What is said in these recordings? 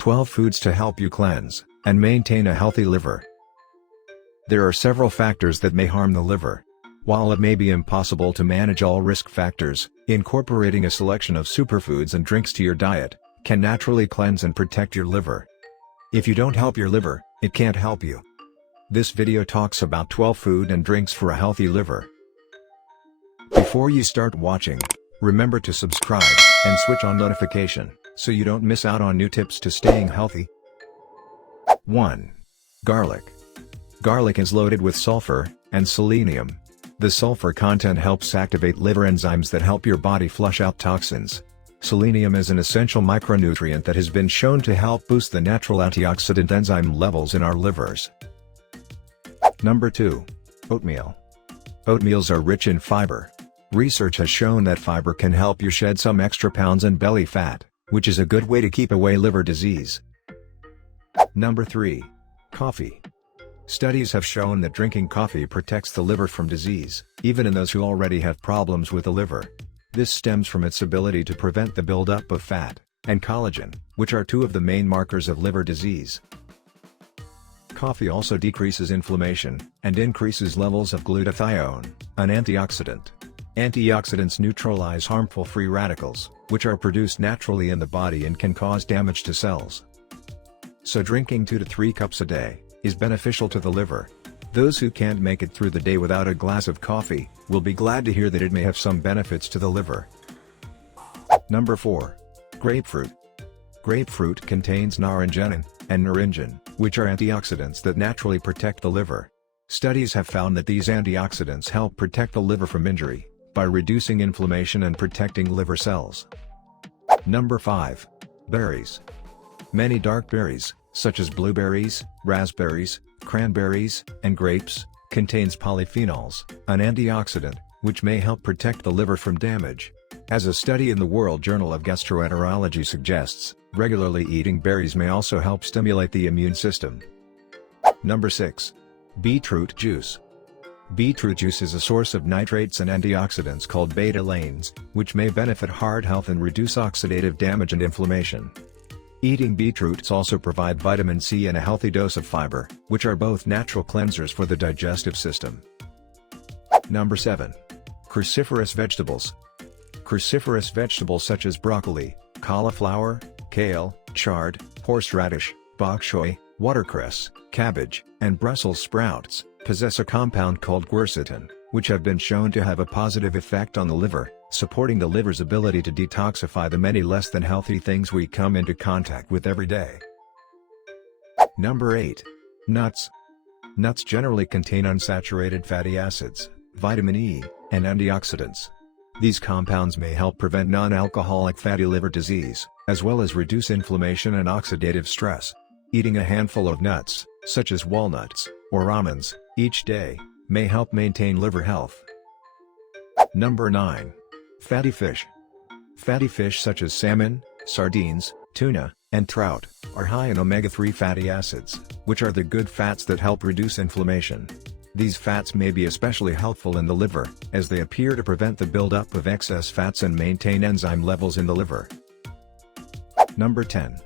12 foods to help you cleanse and maintain a healthy liver. There are several factors that may harm the liver. While it may be impossible to manage all risk factors, incorporating a selection of superfoods and drinks to your diet can naturally cleanse and protect your liver. If you don't help your liver, it can't help you. This video talks about 12 food and drinks for a healthy liver. Before you start watching, remember to subscribe and switch on notification so you don't miss out on new tips to staying healthy. 1. Garlic. Garlic is loaded with sulphur and selenium. The sulphur content helps activate liver enzymes that help your body flush out toxins. Selenium is an essential micronutrient that has been shown to help boost the natural antioxidant enzyme levels in our livers. Number 2. Oatmeal. Oatmeals are rich in fiber. Research has shown that fiber can help you shed some extra pounds and belly fat, which is a good way to keep away liver disease. Number 3. Coffee. Studies have shown that drinking coffee protects the liver from disease, even in those who already have problems with the liver. This stems from its ability to prevent the buildup of fat and collagen, which are two of the main markers of liver disease. Coffee also decreases inflammation and increases levels of glutathione, an antioxidant. Antioxidants neutralize harmful free radicals, which are produced naturally in the body and can cause damage to cells. So drinking 2 to 3 cups a day is beneficial to the liver. Those who can't make it through the day without a glass of coffee will be glad to hear that it may have some benefits to the liver. Number 4. Grapefruit. Grapefruit contains naringenin and naringin, which are antioxidants that naturally protect the liver. Studies have found that these antioxidants help protect the liver from injury by reducing inflammation and protecting liver cells. Number 5. Berries. Many dark berries, such as blueberries, raspberries, cranberries, and grapes, contains polyphenols, an antioxidant, which may help protect the liver from damage. As a study in the World Journal of Gastroenterology suggests, regularly eating berries may also help stimulate the immune system. Number 6. Beetroot juice. Beetroot juice is a source of nitrates and antioxidants called beta-alanes, which may benefit heart health and reduce oxidative damage and inflammation. Eating beetroots also provide vitamin C and a healthy dose of fiber, which are both natural cleansers for the digestive system. Number 7. Cruciferous vegetables. Cruciferous vegetables such as broccoli, cauliflower, kale, chard, horseradish, bok choy, watercress, cabbage, and Brussels sprouts possess a compound called quercetin, which have been shown to have a positive effect on the liver, supporting the liver's ability to detoxify the many less than healthy things we come into contact with every day. Number 8. Nuts. Nuts generally contain unsaturated fatty acids, vitamin E, and antioxidants. These compounds may help prevent non-alcoholic fatty liver disease, as well as reduce inflammation and oxidative stress. Eating a handful of nuts, such as walnuts or almonds, each day, may help maintain liver health. Number 9. Fatty fish. Fatty fish such as salmon, sardines, tuna, and trout are high in omega-3 fatty acids, which are the good fats that help reduce inflammation. These fats may be especially helpful in the liver, as they appear to prevent the buildup of excess fats and maintain enzyme levels in the liver. Number 10.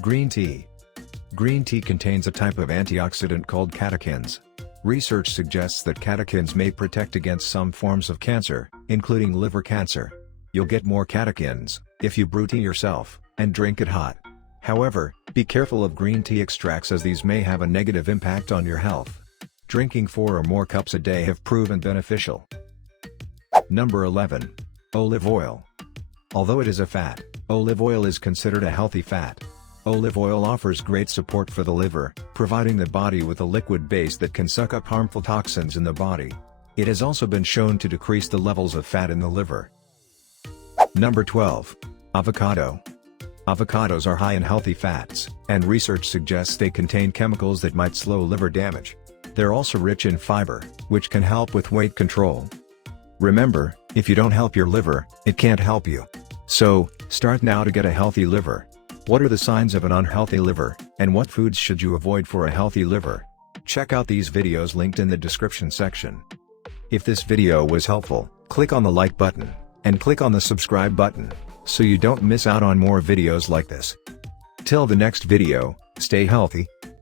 Green tea. Green tea contains a type of antioxidant called catechins. Research suggests that catechins may protect against some forms of cancer, including liver cancer. You'll get more catechins if you brew tea yourself and drink it hot. However, be careful of green tea extracts, as these may have a negative impact on your health. Drinking 4 or more cups a day have proven beneficial. Number 11. Olive oil. Although it is a fat, olive oil is considered a healthy fat. Olive oil offers great support for the liver, providing the body with a liquid base that can suck up harmful toxins in the body. It has also been shown to decrease the levels of fat in the liver. Number 12. Avocado. Avocados are high in healthy fats, and research suggests they contain chemicals that might slow liver damage. They're also rich in fiber, which can help with weight control. Remember, if you don't help your liver, it can't help you. So, start now to get a healthy liver. What are the signs of an unhealthy liver, and what foods should you avoid for a healthy liver? Check out these videos linked in the description section. If this video was helpful, click on the like button, and click on the subscribe button, so you don't miss out on more videos like this. Till the next video, stay healthy.